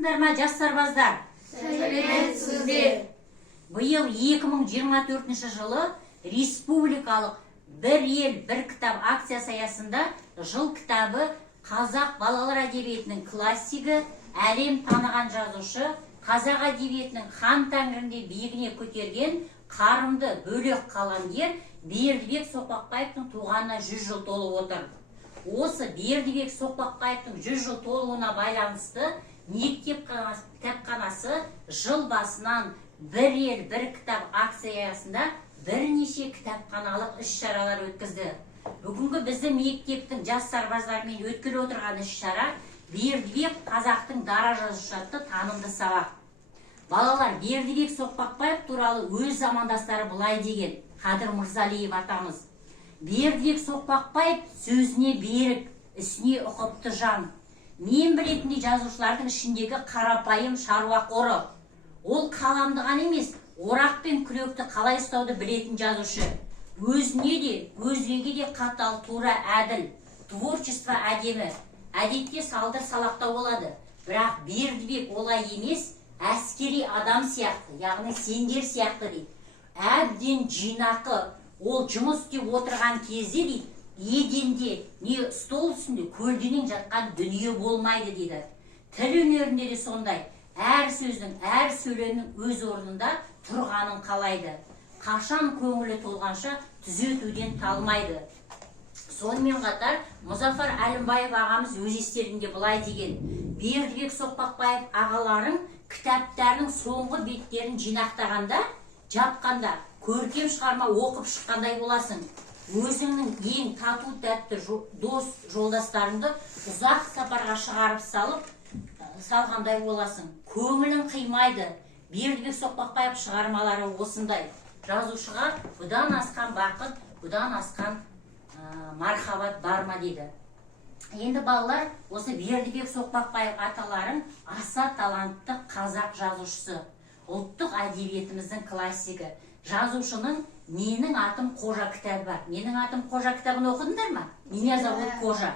Ма жас сарбаздар? Сәлеметсіздер. Биыл 2024 жылы республикалық бір ел бір кітап акциясы аясында жыл кітабы қазақ балалар әдебиетінің классигі, әлем таныған жазушы, қазақ әдебиетінің хан тәңірінде биігіне көтерген қарымды бөлек қаламгер Бердібек Соқпақбаевтың туғанына 100 жыл толып отыр. Осы Бердібек Соқпақбаевтың 100 жыл толуына байланысты мектеп кітапханасы жыл басынан бір ел бір кітап акциясында бірнеше кітапханалық іс-шаралар өткізді. Бүгінгі біздің мектептің жас сарбаздарымен өткелі отырған іс-шара Бердібек қазақтың дара жазушы атты танымды сабақ. Балалар, Бердібек Соқпақбаев туралы өз замандастары былай деген: Қадыр Мырзалиев атамыз: Бердібек Соқпақбаев сөзіне берік, ісіне ұқыпты жан. Мен білетіндей жазушылардың ішіндегі қарапайым шаруа қоры. Ол қаламды ғана емес, орақ пен күректі қалай ұстауды білетін жазушы. Өзіне де, өзгеге де қатал, тура, әділ, творчество әдемі. Әдетте салдыр салақтау болады. Бірақ Бердібек олай емес, әскери адам сияқты, яғни сендер сияқты дейді. Әбден жинақы. Ол жұмыс істеп отырған кезде дейді, еденде не стол үстінде көлденең жатқан дүние болмайды дейді. Тіл өнерінде де сондай. Әр сөздің, әр сөйлемнің өз орнында тұрғанын қалайды. Қашан көңілі толғанша түзетуден талмайды. Сонымен қатар Мұзафар Әлімбаев ағамыз өз естерінде былай деген: Бердібек Соқпақбаев ағаларың кітаптарының соңғы беттерін жинақтағанда, жапқанда, көркем шығарма оқып шыққандай боласың. Өзіңнің ең тату тәтті дос жолдастарыңды ұзақ сапарға шығарып салғандай боласың. Көңілің қимайды. Бердібек Соқпақбаев шығармалары осындай. Жазушыға бұдан асқан бақыт, бұдан асқан мархабат бар ма дейді. Енді балалар, осы Бердібек Соқпақбаев аталарың аса талантты қазақ жазушысы, ұлттық әдебиетіміздің классигі. Жазушының «Менің атым Қожа» кітабы бар. «Менің атым Қожа» кітабын оқыдыңдар ма? «Меня зовут Қожа».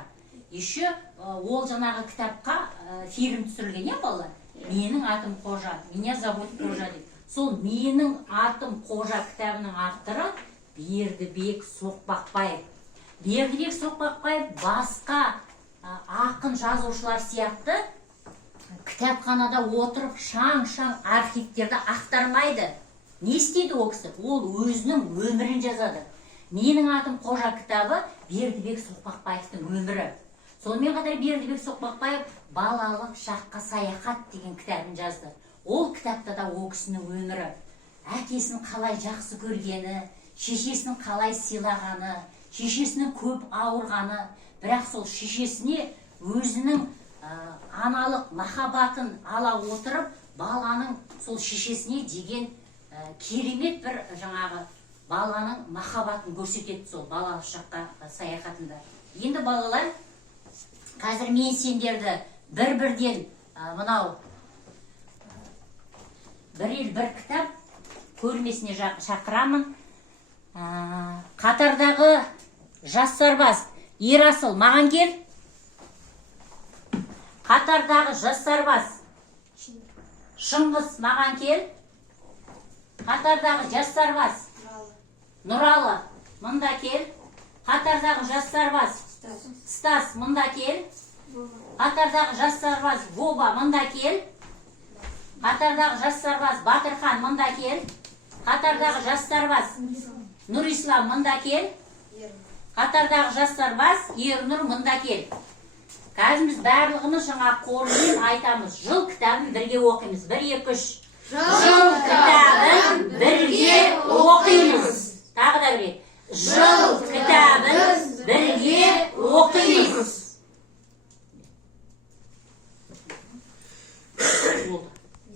Еще ол жаңағы кітапқа фильм түсірілген, е балалар? «Менің атым Қожа», «Меня зовут Қожа» дейді. Сол «Менің атым Қожа» кітабының авторы Бердібек Соқпақбаев. Бердібек Соқпақбаев басқа ақын жазушылар сияқты кітапханада отырып шаң-шаң архивтерді ақтармайды. Не істейді ол кісі? Ол өзінің өмірін жазады. «Менің атым Қожа» кітабы Бердібек Соқпақбаевтың өмірі. Сонымен қатар Бердібек Соқпақбаев «Балалық шаққа саяхат» деген кітабын жазды. Ол кітапта да ол кісінің өмірі. Әкесін қалай жақсы көргені, шешесінің қалай сыйлағаны, шешесінің көп ауырғаны, бірақ сол шешесіне өзінің аналық махаббатын ала отырып, баланың сол шешесіне деген керемет бір жаңағы баланың махаббатын көрсетеді сол балалық шаққа саяхатында. Енді балалар, қазір мен сендерді бір-бірден мынау бір ел бір кітап көрмесіне шақырамын. Қатардағы жас сарбаз Ерасыл, маған кел. Қатардағы жас сарбаз Шыңғыс, маған кел. Қатардағы жас сарбаз Нұралы, мұнда кел. Қатардағы жас сарбаз Стас, мұнда кел. Қатардағы жас сарбаз Воба, мұнда кел. Қатардағы жас сарбаз Батырхан, мұнда кел. Қатардағы жас сарбаз Нұрислам, мұнда кел. Қатардағы жас сарбаз Ернұр, мұнда кел. Қазір біз барлығымыз жаңа қорымен айтамыз. Жыл кітабын бірге оқимыз. 1, 2, 3. Жыл кітабын бірге оқимыз. Тағы да бірге. Жыл